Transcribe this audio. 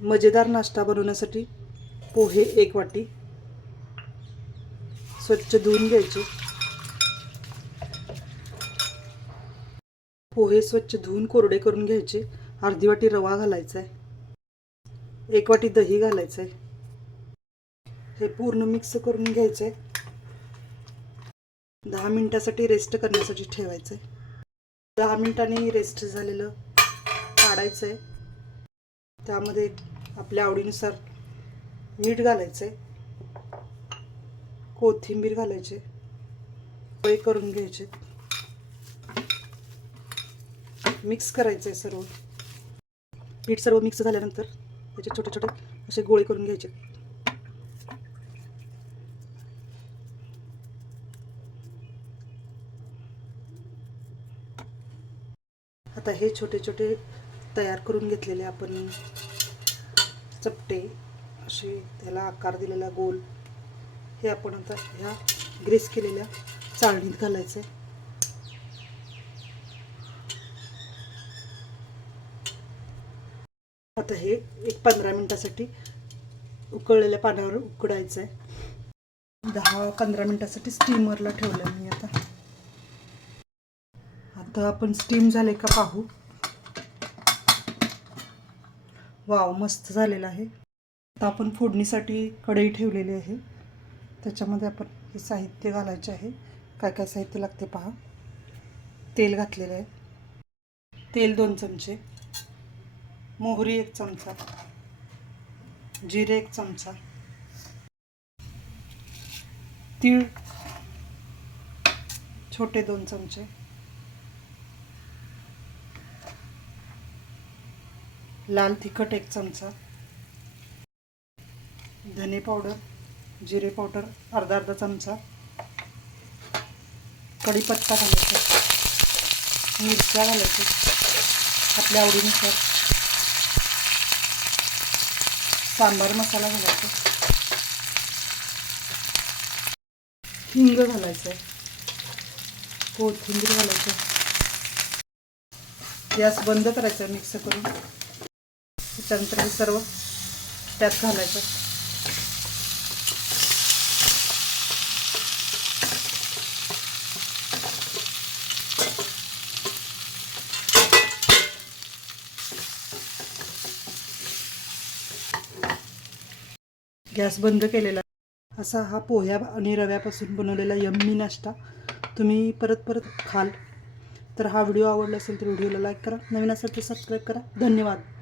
मजेदार नाश्ता बनवण्यासाठी पोहे एक वाटी स्वच्छ धुवून घ्यायचे. पोहे स्वच्छ धुवून कोरडे करून घ्यायचे. अर्धी वाटी रवा घालायचा आहे एक वाटी दही घालायचं आहे हे पूर्ण मिक्स करून घ्यायचं आहे दहा मिनिटासाठी रेस्ट करण्यासाठी ठेवायचं आहे दहा मिनिटांनी रेस्ट झालेलं काढायचं आहे त्यामध्ये आपल्या आवडीनुसार मीठ घालायचं आहे कोथिंबीर घालायचे. पोळे करून घ्यायचे. मिक्स करायचं आहे सर्व. पीठ सर्व मिक्स झाल्यानंतर त्याचे छोटे छोटे असे गोळे करून घ्यायचे. आता हे छोटे छोटे तयार करून घेतलेले आपण चपटे असे त्याला आकार दिलेला गोल हे आपण आता ह्या ग्रेस केलेल्या चाळणीत घालायचं आहे आता हे एक पंधरा मिनटासाठी उकळलेल्या पाण्यावर उकडायचं आहे दहा पंधरा मिनटासाठी स्टीमरला ठेवलं मी आता. आता आपण स्टीम झाले का पाहू. वाव मस्त झालेला आहे. आता आपण फोडणीसाठी कढई ठेवलेली आहे. त्याच्यामध्ये आपण हे साहित्य घालायचे आहे. काय काय साहित्य लागते पहा. तेल घातलेलं आहे. तेल दोन चमचे. मोहरी एक चमचा. जिरे एक चमचा. तीळ छोटे दोन चमचे. लाल तिखट एक चमचा. धने पावडर जिरे पावडर अर्धा अर्धा चमचा. कढीपत्ता घालायचा. मिरच्या घालायच्या. आपल्या आवडीनुसार. सांबार मसाला घालायचा. हिंग घालायचं. कोथिंबीर घालायचं. गॅस बंद करायचा मिक्स करून. त्याच्यानंतर हे सर्व त्यात घालायचं. गॅस बंद केलेला. असा हा पोह्या आणि रव्यापासून बनवलेला यम्मी नाश्ता. तुम्ही परत परत खाल. तर हा व्हिडिओ आवडला असेल तर व्हिडिओला लाईक करा. नवीन असेल तर सबस्क्राईब करा. धन्यवाद.